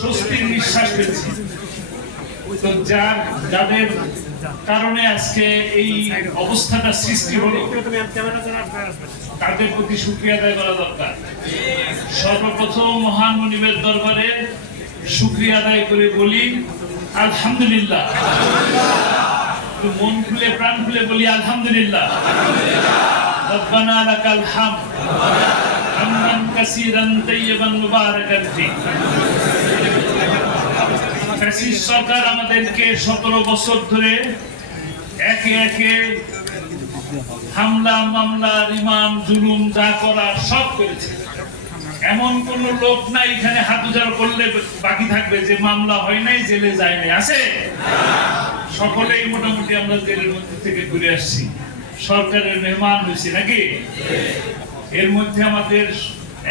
স্বস্তির নিঃশ্বাস ফেলছি। তো যাদের কারণে আজকে এই অবস্থাটা সৃষ্টি হলো তাদের প্রতি শুকরিয়া আদায় করা দরকার। সর্বপ্রথম মহান মুনিবের দরবারে শুকরিয়া আদায় করে বলি আলহামদুলিল্লাহ। মন খুলে প্রাণ খুলে বলি আলহামদুলিল্লাহ। রব্বানা লাকাল হামদ হামদান কাসীরান তাইয়িবান মুবারাকান ফীহ। ফ্যাসিস্ট সরকার আমাদেরকে 17 বছর ধরে একে একে হামলা মামলা রিমান্ড জুলুম যা করার সব করেছে। এমন কোন লোক নাই এখানে হাত উজাড় করলে বাকি থাকবে যে মামলা হয় নাই, জেলে যায় নাই, আছে? সকলেই মোটামুটি আমরা জেলের মধ্যে থেকে ঘুরে আসছি, সরকারের মেহমান হয়েছি নাকি? এর মধ্যে আমাদের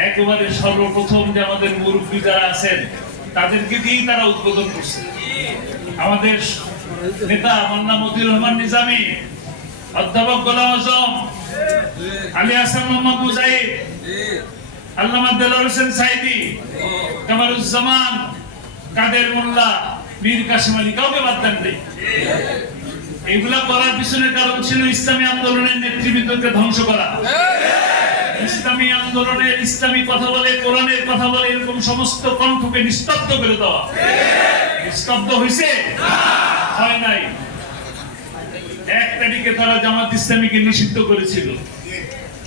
একেবারে সর্বপ্রথম যে আমাদের মুরব্বী যারা আছেন তাদেরকে দিয়েই তারা উদ্বোধন করছে। আমাদের নেতা মাওলানা মতিউর রহমান নিজামী, অধ্যাপক গোলাম আজম, আলী হাসান মোহাম্মদ মুজাহিদ, আল্লামা দেলোয়ার হোসেন সাইদি, কামারুজ্জামান, কাদের মোল্লা, মীর কাসেম আলী, কাউকে বাদ দেন নাই। এইগুলা করার পিছনে কারণ ছিল ইসলামী আন্দোলনের নেতৃবৃন্দকে ধ্বংস করা। ইসলামী আন্দোলনের ইসলামী কথা বলে, কোরআনের কথা বলে, এরকম সমস্ত কণ্ঠকে নিস্তব্ধ করে দেওয়া। নিস্তব্ধ হয়েছে? হয় নাই। 1 তারিখে তারা জামাত ইসলামীকে নিষিদ্ধ করেছিল,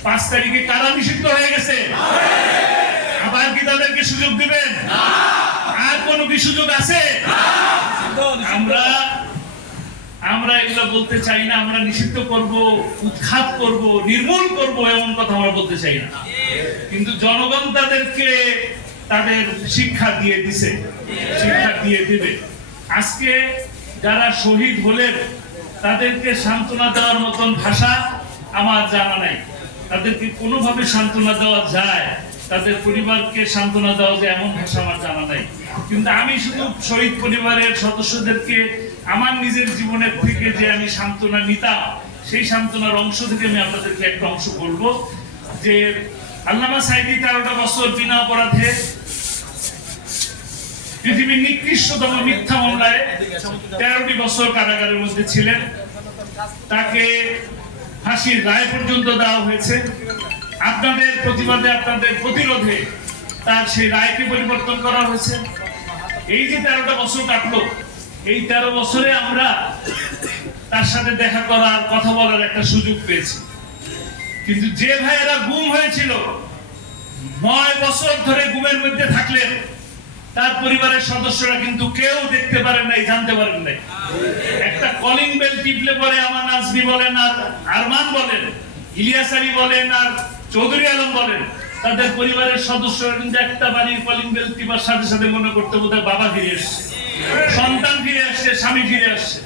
5 তারিখে কারা নিষিদ্ধ হয়ে গেছে? আবার কি তাদেরকে সুযোগ দিবেন? আর কোনো কি সুযোগ আছে? আমরা এগুলো বলতে চাই না। আমরা নিষিদ্ধ করব, উৎখাত করব, নির্মূল করব এমন কথা আমরা বলতে চাই না। কিন্তু জনগণ তাদেরকে তাদের শিক্ষা দিয়ে দিছে, শিক্ষা দিয়ে দিবে। আজকে যারা শহীদ হলেন তাদেরকে সান্ত্বনা দেওয়ার মতন ভাষা আমার জানা নাই। তাদেরকে কোনোভাবে সান্ত্বনা দেওয়া যায়, তাদের পরিবারকে সান্ত্বনা দেওয়া যায় এমন ভাষা আমার জানা নাই। কিন্তু আমি শুধু শহীদ পরিবারের সদস্যদেরকে আমার নিজের জীবনের থেকে যে আমি সান্ত্বনা নিতাম, সেই সান্ত্বনার অংশ থেকে আমি আপনাদেরকে একটা অংশ বলবো। যে আল্লামা সাইদি 13টা বছর বিনা অপরাধে পৃথিবীর নিকৃষ্টতম মিথ্যা মামলায় 13টি বছর কারাগারের মধ্যে ছিলেন। তাকে ফাঁসির রায় পর্যন্ত দেওয়া হয়েছে। আপনাদের প্রতিবাদে, আপনাদের প্রতিরোধে তার সেই রায়কে পরিবর্তন করা হয়েছে। এই যে 13টা বছর কাটলো, এই 13 বছরে আমরা তার সাথে দেখা করার, কথা বলার একটা সুযোগ পেয়েছি। কিন্তু যে ভাইয়েরা গুম হয়েছিল, 9 বছর ধরে গুমের মধ্যে থাকলেন, তার পরিবারের সদস্যরা কিন্তু কেউ দেখতে পারেন নাই, জানতে পারেন নাই। একটা কলিং বেল টিপলে পরে আমার নাজমি বলেন, আর আরমান বলেন, ইলিয়াস আলী বলেন, আর চৌধুরী আলম বলেন, তাদের পরিবারের সদস্যরা কিন্তু একটা বাড়ির কলিং বেল টিপার সাথে সাথে মনে করতে বোধহয় বাবা ফিরে এসছে, সন্তান ফিরে আসছে, স্বামী ফিরে আসছে।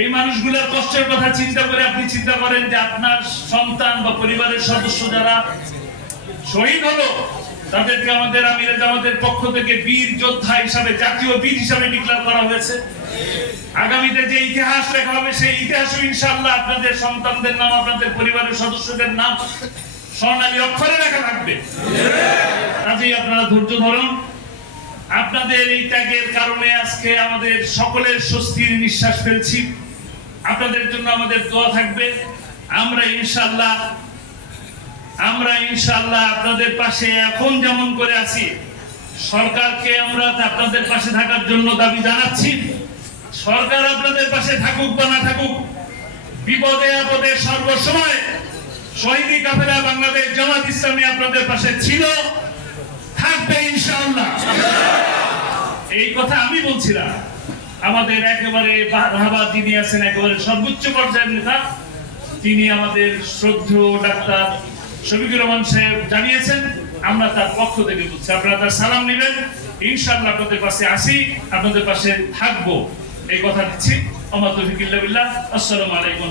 এই মানুষগুলোর কষ্টের কথা চিন্তা করে আপনি চিন্তা করেন যে আপনার সন্তান বা পরিবারের সদস্য যারা শহীদ হলো, তাদেরকে আমাদের আমিরে জামাতের পক্ষ থেকে বীর যোদ্ধা হিসাবে, জাতীয় বীর হিসাবে ডিক্লেয়ার করা হয়েছে। আগামীতে যে ইতিহাস লেখা হবে, সেই ইতিহাসও ইনশাআল্লাহ আপনাদের সন্তানদের নাম, আপনাদের পরিবারের সদস্যদের নাম স্বর্ণালী অক্ষরে লেখা থাকবে। কাজেই আপনারা ধৈর্য ধরুন। আপনাদের এই ত্যাগের কারণে আজকে আমাদের সকলের স্বস্তির নিঃশ্বাস ফেলছি। আপনাদের জন্য আমাদের দোয়া থাকবে। আমরা ইনশাআল্লাহ আপনাদের পাশে এখন যেমন করে আছি, সরকারকে আমরা আপনাদের পাশে থাকার জন্য দাবি জানাচ্ছি। সরকার আপনাদের পাশে থাকুক বা না থাকুক, বিপদে আপদে সর্বসময় শহীদি কাফেলা বাংলাদেশ জামাত ইসলামী আপনাদের পাশে ছিল, থাকবে ইনশাআল্লাহ। এই কথা আমি বলছি না, আমাদের একেবারে রাহাবাদ যিনি আছেন একেবারে সর্বোচ্চ পর্যায়ের নেতা, তিনি আমাদের শ্রদ্ধেয় ডাক্তার শফিকুর রহমান সাহেব জানিয়েছেন। আমরা তার পক্ষ থেকে বলছি, আপনারা তার সালাম নেবেন। ইনশাআল্লাহ আপনাদের পাশে আসি, আপনাদের পাশে থাকবো, এই কথা দিচ্ছি। ওয়া মা তাওফীক ইল্লা বিল্লাহ। আসসালামু আলাইকুম।